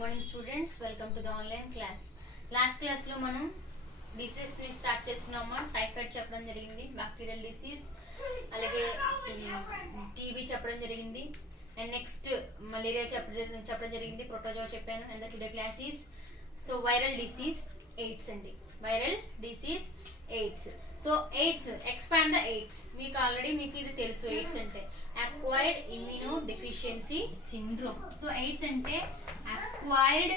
Morning students, welcome to the online class. Last క్లాస్లో మనం డిసీజ్ని start చేసుకున్నాము. టైఫాయిడ్ చెప్పడం జరిగింది, బ్యాక్టీరియల్ డిసీజ్, అలాగే టీబీ చెప్పడం జరిగింది, అండ్ నెక్స్ట్ మలేరియా చెప్పడం జరిగింది, ప్రోటోజోవా చెప్పాను. And the today class is so viral disease AIDS అండి. Viral disease AIDS. So AIDS, expand the AIDS. మీకు ఇది తెలుసు. ఎయిడ్స్ అంటే acquired immunodeficiency syndrome. So AIDS అంటే acquired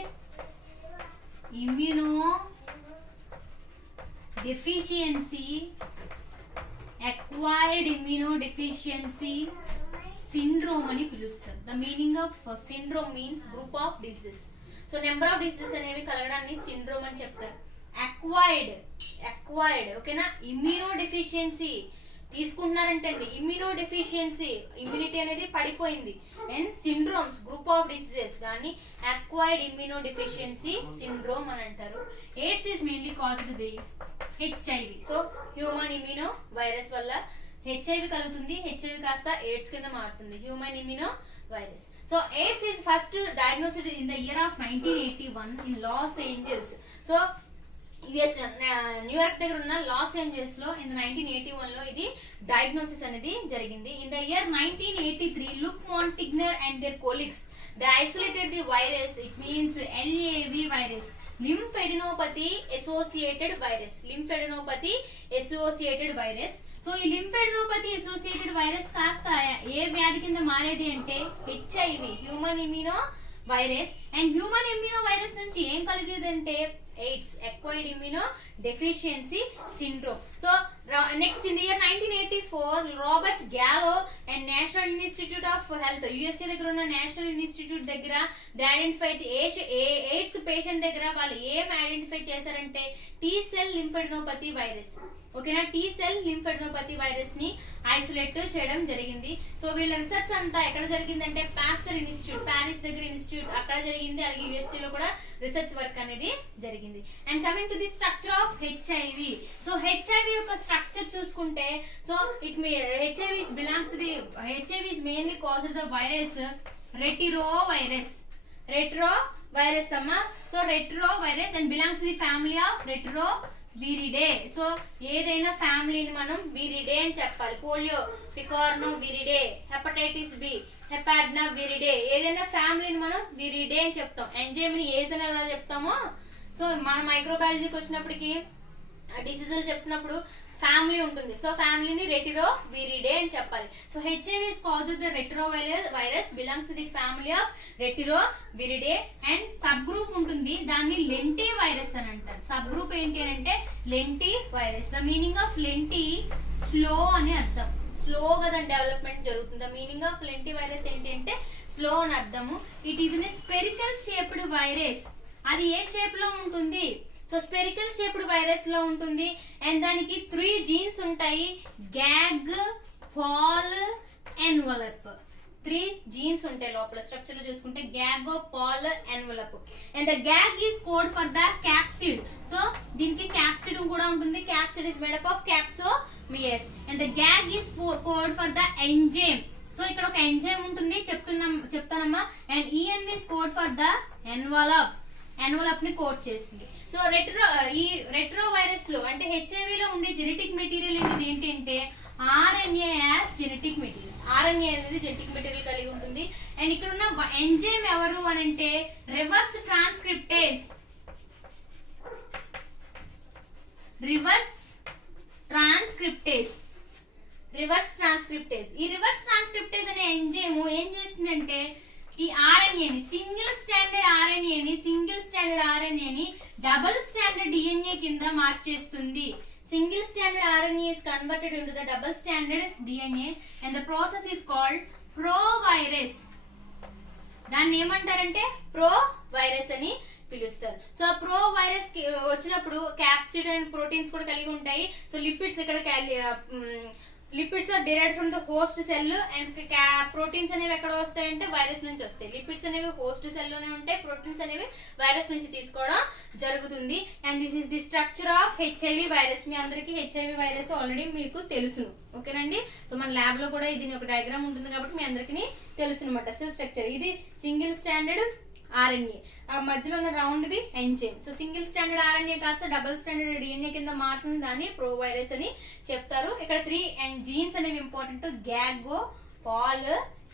immunodeficiency syndrome అని పిలుస్తారు. The meaning of syndrome means group of disease. So number of diseases అనేవి కలగడాన్ని సిండ్రోమ్ అని చెప్తారు. అక్వైర్డ్ ఓకేనా. ఇమ్యూనో డెఫిషియన్సీ తీసుకుంటున్నారంటే అండి, ఇమ్యూనో డెఫిషియన్సీ, ఇమ్యూనిటీ అనేది పడిపోయింది. And syndromes, group of diseases, దాన్ని అక్వైర్డ్ ఇమ్యూనో డెఫిషియన్సీ సిండ్రోమ్ అని అంటారు. AIDS is mainly caused the HIV. So human immuno virus వల్ల హెచ్ఐవి కలుగుతుంది. హెచ్ఐవి కాస్త ఎయిడ్స్ కింద మారుతుంది, human immuno virus. So AIDS is first diagnosed in the year of 1981 in Los Angeles. So US New York దగ్గర ఉన్న Los Angeles లో in 1981 లో ఇది డయాగ్నోసిస్ అనేది జరిగింది. In the year 1983 Luc Montagnier and their colleagues they isolated the virus. It means LAV virus, lymphadenopathy associated virus. Lymphadenopathy associated virus. So ఈ lymphadenopathy associated virus కాస్త ఏ వ్యాధి కింద మారేది అంటే HIV, human immuno virus. And human immuno virus నుంచి ఏం కలిగేది అంటే AIDS, acquired immunodeficiency syndrome. So next in the year 1984 Robert Gallo and National Institute of Health, USA దగ్గర ఉన్న నేషనల్ ఇన్స్టిట్యూట్ దగ్గర దే ఐడెంటిఫైడ్ ఎయిడ్స్ పేషెంట్ దగ్గర వాళ్ళు ఏం ఐడెంటిఫై చేశారంటే టీ సెల్ లింఫెడినోపతి వైరస్. ఓకేనా, టీ సెల్ లింఫెడినోపతి వైరస్ ని isolate చేయడం జరిగింది. సో వీళ్ళ రీసెర్చ్ అంతా ఎక్కడ జరిగిందంటే పాస్టర్ ఇన్స్టిట్యూట్, ప్యారిస్ దగ్గర ఇన్స్టిట్యూట్, అక్కడ జరిగింది. అలాగే USA లో కూడా రీసెర్చ్ వర్క్ అనేది జరిగింది. And coming to the structure of HIV. So HIV యొక్క స్ట్రక్చర్ చూసుకుంటే, so it HIV belongs to the HIV is mainly caused the virus retrovirus అమ్మా. So retrovirus and belongs to the family of retroviridae. So ఏదైనా ఫ్యామిలీని మనం viridae అని చెప్పాలి. Polio, picornaviridae, hepatitis B, hepadnaviridae. ఏదైనా ఫ్యామిలీని మనం viridae అని చెప్తాం. ఎంజైమ్ ని ఏజ్ అని ఎలా చెప్తామో, సో మన మైక్రోబయాలజీకి వచ్చినప్పటికి డిసీజులు చెప్తున్నప్పుడు ఫ్యామిలీ ఉంటుంది. సో ఫ్యామిలీని రెటిరో విరిడే అని చెప్పాలి. So HIV is caused the retrovirus belongs to the family of retroviridae. And subgroup ఉంటుంది, దాన్ని లెంటి వైరస్ అని అంటారు. సబ్ గ్రూప్ ఏంటి అని అంటే Lent virus. The meaning of Lent slow అని అర్థం. స్లోగా దాని డెవలప్మెంట్ జరుగుతుంది. The meaning of Lent virus ఏంటి అంటే స్లో అని అర్థము. It is in a spherical shaped virus. అది ఏ షేప్ లో ఉంటుంది? సో స్పెరికల్ షేప్డ్ వైరస్ లో ఉంటుంది. అండ్ దానికి 3 జీన్స్ ఉంటాయి, గ్యాగ్, పాల్, ఎన్వలప్. 3 జీన్స్ ఉంటాయి లోపల. స్ట్రక్చర్ లో చూసుకుంటే gag, pol, envelope. And the gag is code for the capsid. So దీనికి క్యాప్సిడ్ కూడా ఉంటుంది. Capsid is made up of capsomeres. And the gag is code for the enzyme. So ఇక్కడ ఒక enzyme ఉంటుంది, చెప్తానమ్మా. And EN is code for the envelope ని code చేస్తుంది. So ఈ రెట్రో వైరస్ లో అంటే హెచ్ఐవి లో ఉండే జెనెటిక్ మెటీరియల్ అనేది ఏంటి అంటే RNA as genetic material. RNA అనేది జెనెటిక్ మెటీరియల్ కలిగి ఉంటుంది. అండ్ ఇక్కడ ఉన్న ఎంజైమ్ ఎవరు అని అంటే రివర్స్ ట్రాన్స్క్రిప్టేజ్. ఈ రివర్స్ ట్రాన్స్క్రిప్టేజ్ అనే ఎంజైమ్ ఏం చేస్తుందంటే ఈ RNAని సింగిల్ స్టాండర్డ్ RNAని డబుల్ స్టాండర్డ్ DNA కింద మార్చేస్తుంది. Single standard RNA is converted into the double standard DNA and the process is called provirus. దాన్ని ఏమంటారంటే ప్రోవైరస్ అని పిలుస్తారు. సో ప్రో వైరస్ వచ్చినప్పుడు క్యాప్సిడ్ అండ్ ప్రోటీన్స్ కూడా కలిగి ఉంటాయి. సో లిపిడ్స్ ఇక్కడ lipids are derived from the host cell. And proteins అనేవి ఎక్కడ వస్తాయంటే వైరస్ నుంచి వస్తాయి. లిపిడ్స్ అనేవి హోస్ట్ సెల్ లోనే ఉంటాయి, ప్రోటీన్స్ అనేవి వైరస్ నుంచి తీసుకోవడం జరుగుతుంది. And this is the structure of HIV virus. మీ అందరికి హెచ్ఐవి వైరస్ ఆల్రెడీ మీకు తెలుసును, ఓకేనండి. సో మన ల్యాబ్ లో కూడా దీని ఒక డయాగ్రామ్ ఉంటుంది కాబట్టి మీ అందరికి తెలుసు అనమాట. సో స్ట్రక్చర్ ఇది సింగిల్ స్టాండర్డ్ ఆర్ఎన్ఏ, ఆ మధ్యలో ఉన్న రౌండ్వి enzyme. So single standard RNA కాస్త డబుల్ స్టాండర్డ్ డిఎన్ఏ కింద మారుతుంది, దాన్ని ప్రో వైరస్ అని చెప్తారు. ఇక్కడ 3 జీన్స్ అనేవి important. Gag, pol,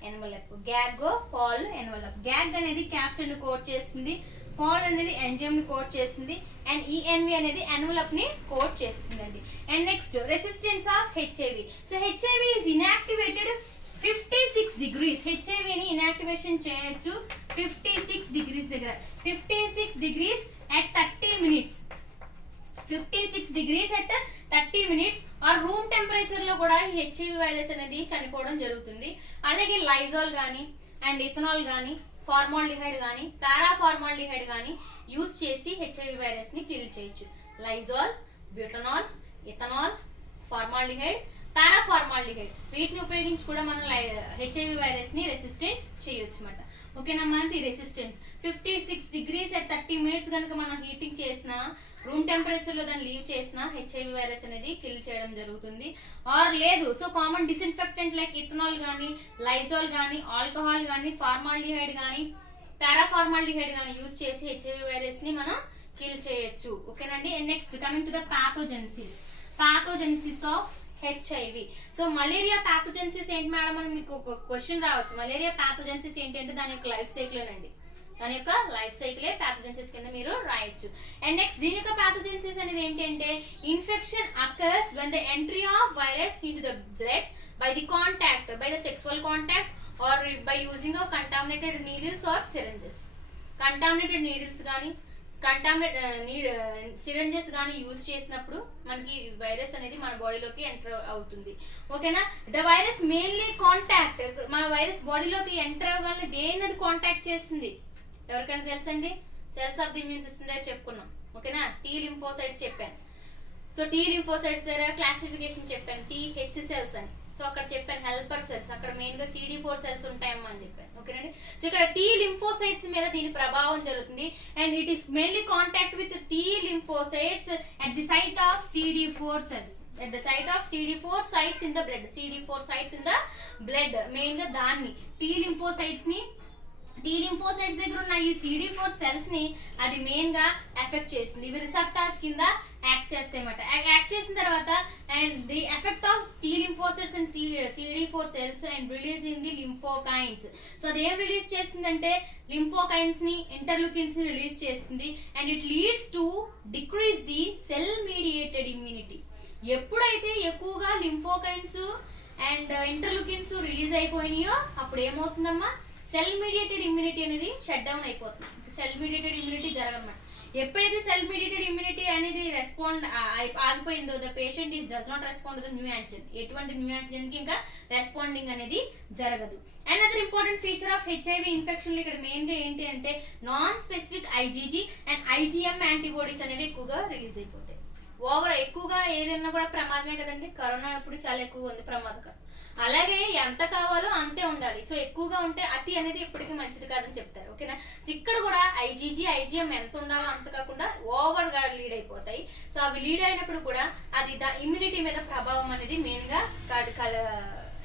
envelope. Gag, pol, envelope. Gag అనేది క్యాప్సిడ్ ని కోడ్ చేస్తుంది, పాల్ అనేది ఎంజైమ్ ని కోడ్ చేస్తుంది, అండ్ ఈఎన్వి అనేది ఎన్వలప్ ని కోడ్ చేస్తుందండి. And next resistance of HIV. So HIV is inactivated 56 degrees. హెచ్ఐవిని ఇన్యాక్టివేషన్ చేయొచ్చు 56 degrees దగ్గర. 56 degrees at 30 minutes. 56 degrees at 30 minutes ఆ రూమ్ టెంపరేచర్ లో కూడా హెచ్ఐవి వైరస్ అనేది చనిపోవడం జరుగుతుంది. అలాగే లైజాల్ కానీ అండ్ ఇథనాల్ కానీ ఫార్మాల్డిహైడ్ కానీ పారాఫార్మాల్డిహైడ్ కానీ యూజ్ చేసి హెచ్ఐవి వైరస్ ని కిల్ చేయొచ్చు. లైజాల్, బ్యూటనాల్, ఇథనాల్, ఫార్మాల్డిహైడ్, పారాఫార్మాల్డిహైడ్ వీటిని ఉపయోగించి కూడా మనం హెచ్ఐవి వైరస్ ని రెసిస్టెన్స్ చేయొచ్చు అన్నమాట. ఓకేనా, మనది రెసిస్టెన్స్ 56 degrees at 30 minutes కనుక మనం హీటింగ్ చేసిన, రూమ్ టెంపరేచర్ లో దాన్ని లీవ్ చేసిన హెచ్ఐవి వైరస్ అనేది కిల్ చేయడం జరుగుతుంది. ఆర్ లేదు, so common disinfectant like ethanol కానీ, లైజాల్ కానీ, ఆల్కహాల్ కానీ, ఫార్మాల్డిహైడ్ కానీ, పారాఫార్మాల్డిహైడ్ కానీ యూజ్ చేసి హెచ్ఐవి వైరస్ ని మనం కిల్ చేయొచ్చు. ఓకేనండి. Next coming to the pathogenesis of HIV. So malaria pathogenesis ఏంటి మేడం అని మీకు ఒక క్వశ్చన్ రావచ్చు. మలేరియా పాథోజెనిసిస్ ఏంటి అంటే దాని యొక్క లైఫ్ సైకిల్ అండి, దాని యొక్క లైఫ్ సైకిలే పాథోజెనిసిస్ కింద మీరు రాయొచ్చు. అండ్ నెక్స్ట్ దీని యొక్క పాథోజెనిసిస్ అనేది ఏంటి అంటే infection occurs when the entry of virus into the blood by the sexual contact or by using of contaminated needles or syringes. Contaminated needles కానీ సిరంజెస్ కానీ యూజ్ చేసినప్పుడు మనకి వైరస్ అనేది మన బాడీలోకి ఎంటర్ అవుతుంది. ఓకేనా. ద వైరస్ మెయిన్లీ కాంటాక్ట్, మన వైరస్ బాడీలోకి ఎంటర్ అవ్వగానే దేనిది కాంటాక్ట్ చేస్తుంది ఎవరికైనా తెలుసండి? Cells of the immune system దగ్గర చెప్పుకున్నాం. ఓకేనా, టీ లింఫోసైట్స్ చెప్పాను. సో టీ లింఫోసైట్స్ దగ్గర క్లాసిఫికేషన్ చెప్పాను, టీహెచ్ సెల్స్ అని. సో అక్కడ చెప్పాను హెల్పర్ సెల్స్, అక్కడ మెయిన్ గా CD4 సెల్స్ ఉంటాయమ్మా అని చెప్పాను. ఓకేనండి. సో ఇక్కడ టీ లింఫోసైట్స్ మీద దీని ప్రభావం జరుగుతుంది and it is mainly contact with T lymphocytes at the site of CD4 cells. At the site of CD4 sites in the blood. CD4 sites in the blood. Main గా దాన్ని tea lymphocytes దగ్గర ఉన్న ఈ CD4 cells ని అది main గా effect చేస్తుంది. ఇవి రిసెప్టార్స్ కింద యాక్ట్ చేస్తాయి అన్నమాట. యాక్ట్ చేసిన తర్వాత and the effect of T lymphocytes and CD4 cells and release in the lymphokines. So అది ఏం రిలీజ్ చేస్తుందంటే లింఫోకైన్స్ ని, ఇంటర్లూకిన్స్ ని రిలీజ్ చేస్తుంది and it leads to decrease the cell mediated immunity. ఎప్పుడైతే ఎక్కువగా లింఫోకైన్స్ అండ్ ఇంటర్లూకిన్స్ రిలీజ్ అయిపోయినాయో అప్పుడు ఏమవుతుందమ్మా, సెల్ మీడియేటెడ్ ఇమ్యూనిటీ అనేది షట్ డౌన్ అయిపోతుంది. సెల్ మీడియేటెడ్ ఇమ్యూనిటీ జరగమాట. ఎప్పుడైతే సెల్ మీడియేటెడ్ ఇమ్యూనిటీ అనేది రెస్పాండ్ ఆగిపోయిందో the patient does not respond to new antigen. ఎటువంటి న్యూ యాంటిజెన్ కి ఇంకా రెస్పాండింగ్ అనేది జరగదు. Another important feature of HIV infection ఇక్కడ మెయిన్ గా ఏంటి అంటే non specific IgG and IgM antibodies అనేవి ఎక్కువగా రిలీజ్ అయిపోతాయి. ఓవర్ ఎక్కువగా ఏదైనా కూడా ప్రమాదమే కదండి. కరోనా ఇప్పుడు చాలా ఎక్కువగా ఉంది, ప్రమాదకరం. అలాగే ఎంత కావాలో అంతే ఉండాలి. సో ఎక్కువగా ఉంటే అతి అనేది ఎప్పటికీ మంచిది కాదని చెప్తారు. ఓకేనా. సో ఇక్కడ కూడా IgG IgM ఎంత ఉండాలో అంత కాకుండా ఓవర్ గా లీడ్ అయిపోతాయి. సో అవి లీడ్ అయినప్పుడు కూడా అది ఇమ్యూనిటీ మీద ప్రభావం అనేది మెయిన్ గా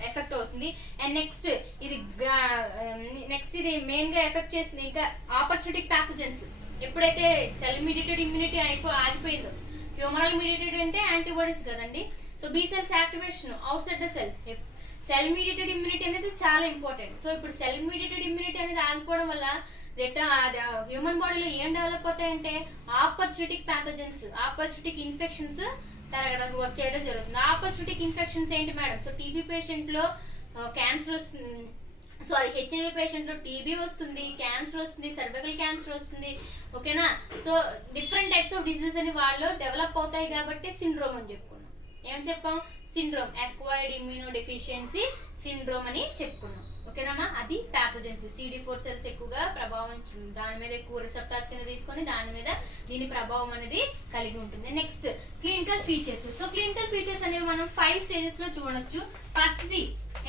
ఎఫెక్ట్ అవుతుంది. అండ్ నెక్స్ట్ ఇది మెయిన్ గా ఎఫెక్ట్ చేస్తుంది ఇంకా ఆపర్చునిటిక్ ప్యాథోజన్స్. ఎప్పుడైతే సెల్ మీడియేటెడ్ ఇమ్యూనిటీ ఆగిపోయిందో, హ్యూమరల్ మీడియేటెడ్ అంటే యాంటీబాడీస్ కదండి. So B cells activation outside the cell mediated immunity అనేది చాలా ఇంపార్టెంట్. సో ఇప్పుడు సెల్ మీడియేటెడ్ ఇమ్యూనిటీ అనేది ఆగిపోవడం వల్ల హ్యూమన్ బాడీలో ఏం డెవలప్ అవుతాయంటే ఆపర్చునిటిక్ ప్యాథోజన్స్, ఆపర్చునిటిక్ ఇన్ఫెక్షన్స్ వచ్చేయడం జరుగుతుంది. ఆపర్చునిటిక్ ఇన్ఫెక్షన్స్ ఏంటి మేడం? సో టీబీ పేషెంట్ లో క్యాన్సర్ వస్తుంది, హెచ్ఐవి పేషెంట్ లో టీబీ వస్తుంది, క్యాన్సర్ వస్తుంది, సర్వైకల్ క్యాన్సర్ వస్తుంది. ఓకేనా. So different types of diseases అని వాళ్ళు డెవలప్ అవుతాయి కాబట్టి సిండ్రోమ్ అని చెప్పుకున్నాం. ఏం చెప్పాం? Syndrome, acquired immunodeficiency syndrome అని చెప్పుకున్నాం. ఓకేనమ్మా. అది ప్యాథోజెన్సిస్. CD4 సెల్స్ ఎక్కువగా ప్రభావం దాని మీద ఎక్కువ రిసెప్టార్స్ కింద తీసుకొని దాని మీద దీని ప్రభావం అనేది కలిగి ఉంటుంది. Next clinical features. So clinical features అనేవి మనం 5 స్టేజెస్ లో చూడొచ్చు. First the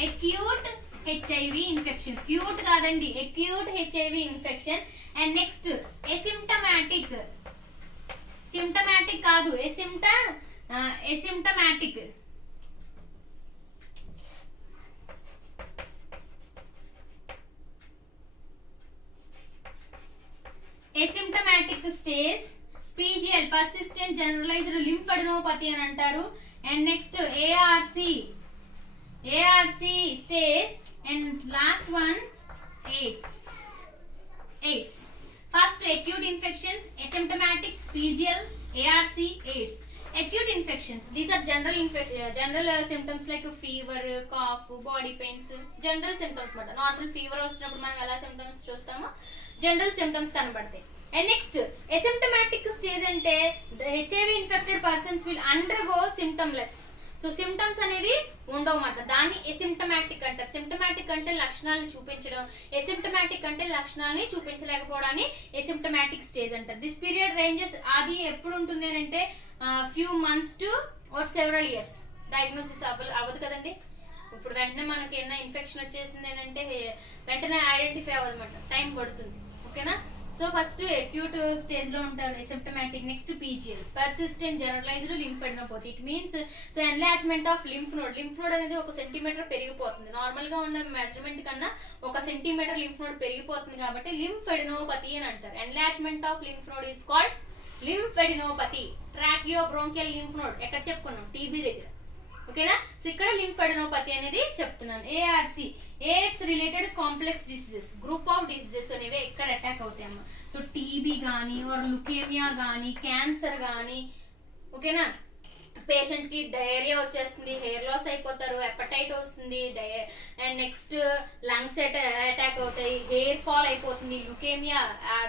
acute HIV infection. Cute కాదండి, acute HIV infection. And next asymptomatic, symptomatic కాదు, asymptomatic. Stage, PGL persistent generalised lymphadenopathy అని అంటారు. And next ARC stage and last one AIDS. First acute infections, asymptomatic, PGL, ARC, AIDS. Acute infections, these are general symptoms like fever, cough, body pains, general symptoms మాట. Normal fever వచ్చినప్పుడు మనం ఎలా symptoms చూస్తామో general symptoms కనబడతాయి. And next asymptomatic stage అంటే HIV infected persons will undergo symptomless. So symptoms అనేవి ఉండవు అన్నమాట. దాన్ని ఎసిమ్టమాటిక్ అంటారు. సిమ్టమాటిక్ అంటే లక్షణాలను చూపించడం, ఎసిమ్టమాటిక్ అంటే లక్షణాలని చూపించలేకపోవడాన్ని ఎసిమ్టమాటిక్ స్టేజ్ అంటారు. దిస్ పీరియడ్ రేంజెస్ అది ఎప్పుడు ఉంటుంది అంటే few months to or several years. Diagnosis అవ్వదు కదండి. ఇప్పుడు వెంటనే మనకి ఏమైనా ఇన్ఫెక్షన్ వచ్చేసింది అంటే వెంటనే ఐడెంటిఫై అవ్వదు అనమాట, టైం పడుతుంది. ఓకేనా. సో ఫస్ట్ అక్యూట్ స్టేజ్ లో ఉంటారు asymptomatic. Next PGL persistent generalised lymphadenopathy. It means so enlargement of lymph node. Lymph node అనేది 1 సెంటీమీటర్ పెరిగిపోతుంది. నార్మల్ గా ఉన్న మెజర్మెంట్ కన్నా 1 సెంటీమీటర్ లింఫ్ నోడ్ పెరిగిపోతుంది కాబట్టి లింఫాడెనోపతి అని అంటారు. Enlargement of lymph node is called lymphadenopathy. Tracheo bronchial lymph node ఎక్కడ చెప్పుకున్నాం, టీబీ దగ్గర. ఓకేనా. సో ఇక్కడ లింఫాడెనోపతి అనేది చెప్తున్నాను. ARC AIDS related complex diseases, group of diseases అనేవి ఇక్కడ అటాక్ అవుతాయి అమ్మా. సో టీబీ కానీ ఆర్ లుకేమియా కానీ క్యాన్సర్ కానీ. ఓకేనా. పేషెంట్ కి డయేరియా వచ్చేస్తుంది, హెయిర్ లాస్ అయిపోతారు, హెపటైట్ వస్తుంది, అండ్ నెక్స్ట్ లంగ్స్ అటాక్ అవుతాయి, హెయిర్ ఫాల్ అయిపోతుంది, లుకేమియా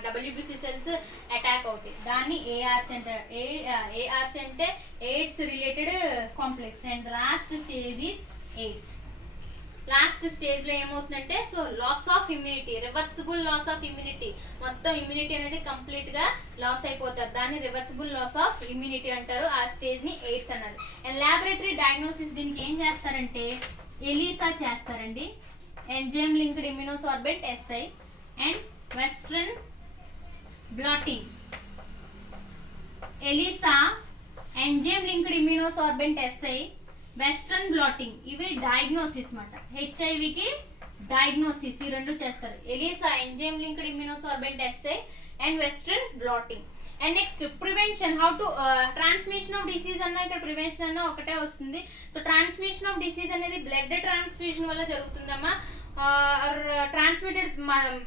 డబ్ల్యూబీసీ సెల్స్ అటాక్ అవుతాయి. దాన్ని ఏఆర్సి అంటారు. ఏఆర్సి అంటే AIDS related complex. And last stage is AIDS. Last stage లో ఏమవుతుందంటే so loss of immunity, reversible loss of immunity. మొత్తం ఇమ్యూనిటీ అనేది కంప్లీట్ గా లాస్ అయిపోతారు. దాన్ని రివర్సిబుల్ లాస్ ఆఫ్ ఇమ్యూనిటీ అంటారు. ఆ స్టేజ్ ని ఎయిడ్స్ అన్నారు. అండ్ ల్యాబొరేటరీ డయాగ్నోసిస్ దీనికి ఏం చేస్తారంటే ఎలీసా చేస్తారండి. Enzyme linked immunosorbent assay and western blotting. ELISA, enzyme linked immunosorbent assay, western blotting. ఇవి డయాగ్నోసిస్ మాట. హెచ్ఐవికి డయాగ్నోసిస్ ఈ రెండు చేస్తారు. ELISA, enzyme linked immunosorbent assay and western blotting. And next prevention, how to transmission of disease అన్నా ఇక్కడ prevention అన్నా ఒకటే వస్తుంది. సో ట్రాన్స్మిషన్ ఆఫ్ డిసీజ్ అనేది బ్లడ్ ట్రాన్స్ఫ్యూజన్ వల్ల జరుగుతుందమ్మా. Transmitted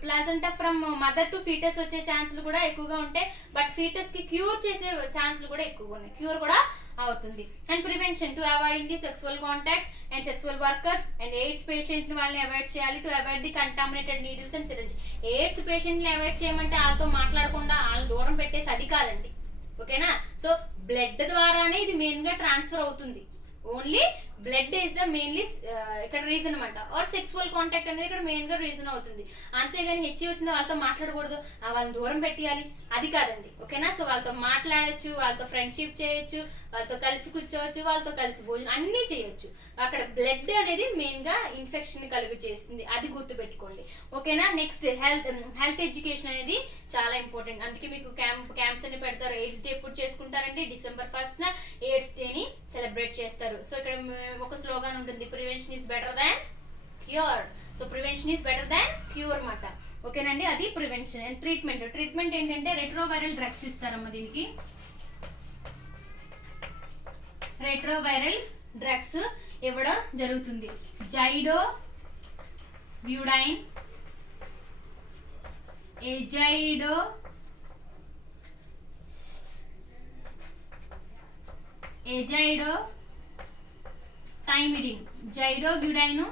placenta from mother to foetus వచ్చే ఛాన్సులు కూడా ఎక్కువగా ఉంటాయి. బట్ ఫీటస్ కి క్యూర్ చేసే ఛాన్సులు కూడా ఎక్కువగా ఉన్నాయి. క్యూర్ కూడా అవుతుంది. And prevention to avoiding the sexual contact and sexual workers. And AIDS patient ని వాళ్ళని అవాయిడ్ చేయాలి. To avoid the contaminated needles and syringe. AIDS patient ని అవాయిడ్ చేయమంటే వాళ్ళతో మాట్లాడకుండా వాళ్ళని దూరం పెట్టేసి అది కాదండి. ఓకేనా. సో బ్లడ్ ద్వారానే ఇది మెయిన్ గా ట్రాన్స్ఫర్ అవుతుంది. Only blood is the mainly ఇక్కడ రీజన్ అనమాట. ఆర్ సెక్సువల్ కాంటాక్ట్ అనేది ఇక్కడ మెయిన్ గా రీజన్ అవుతుంది. అంతేగాని హెచ్ఐవి వచ్చిన వాళ్ళతో మాట్లాడకూడదు, వాళ్ళని దూరం పెట్టేయాలి అది కాదండి. ఓకేనా. సో వాళ్ళతో మాట్లాడచ్చు, వాళ్ళతో ఫ్రెండ్షిప్ చేయొచ్చు, వాళ్ళతో కలిసి కూర్చోవచ్చు, వాళ్ళతో కలిసి భోజనం అన్ని చేయొచ్చు. అక్కడ బ్లడ్ అనేది మెయిన్ గా ఇన్ఫెక్షన్ కలుగు చేస్తుంది, అది గుర్తు పెట్టుకోండి. ఓకేనా. నెక్స్ట్ హెల్త్ ఎడ్యుకేషన్ అనేది చాలా ఇంపార్టెంట్. అందుకే మీకు క్యాంప్స్ అని పెడతారు. ఎయిడ్స్ డే ఎప్పుడు చేసుకుంటారంటే December 1st ఎయిడ్స్ డే ని సెలబ్రేట్ చేస్తారు. సో ఇక్కడ ఒక స్లోగన్ ఉంటుంది, prevention is better than cure. So prevention is better than cure మాట. ఓకేనండి. అది ప్రివెన్షన్. అండ్ ట్రీట్మెంట్ ఏంటంటే రెట్రోవైరల్ డ్రగ్స్ ఇస్తారమ్మా. దీనికి రెట్రోవైరల్ డ్రగ్స్ ఇవ్వడం జరుగుతుంది. జైడో బ్యూడైన్, ఎజైడో థైమిడిన్, జైడో బ్యూడైన్,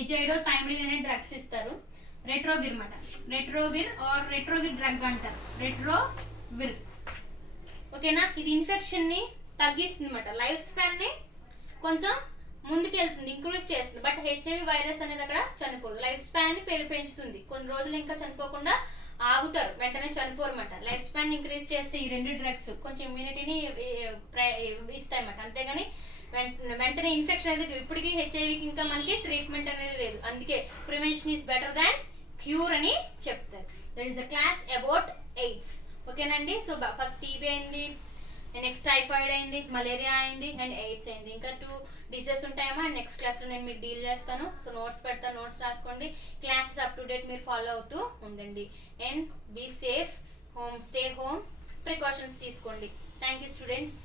ఎజైడో థైమిడిన్ అనే డ్రగ్స్ ఇస్తారు. రెట్రోవిర్ మాట. రెట్రోవిర్ డ్రగ్ అంటారు. రెట్రోవిర్. ఓకేనా. ఇది ఇన్ఫెక్షన్ ని తగ్గిస్తుంది అనమాట. లైఫ్ స్పాన్ ని కొంచెం ముందుకెళ్తుంది, ఇంక్రీజ్ చేస్తుంది. బట్ హెచ్ఐవి వైరస్ అనేది అక్కడ చనిపోదు. లైఫ్ స్పాన్ ని పెంచుతుంది. కొన్ని రోజులు ఇంకా చనిపోకుండా ఆగుతారు, వెంటనే చనిపోరు అనమాట. లైఫ్ స్పాన్ ఇంక్రీజ్ చేస్తే ఈ రెండు డ్రగ్స్ కొంచెం ఇమ్యూనిటీని ఇస్తాయి అన్నమాట. అంతేగాని వెంటనే ఇన్ఫెక్షన్ అనేది ఇప్పటికీ హెచ్ఐవికి ఇంకా మనకి ట్రీట్మెంట్ అనేది లేదు. అందుకే prevention is better than cure అని చెప్తారు. That is the class about AIDS. ఓకేనండి. సో ఫస్ట్ టీబీ అయింది, నెక్స్ట్ టైఫాయిడ్ అయింది, మలేరియా అయింది అండ్ ఎయిడ్స్ అయింది. ఇంకా 2 డిసీజెస్ ఉంటాయమ్మా. నెక్స్ట్ క్లాస్ లో నేను మీకు డీల్ చేస్తాను. సో నోట్స్ పెడతాను, నోట్స్ రాసుకోండి. క్లాసెస్ అప్ టు డేట్ మీరు ఫాలో అవుతూ ఉండండి. And be safe, stay home. Precautions తీసుకోండి. Thank you students.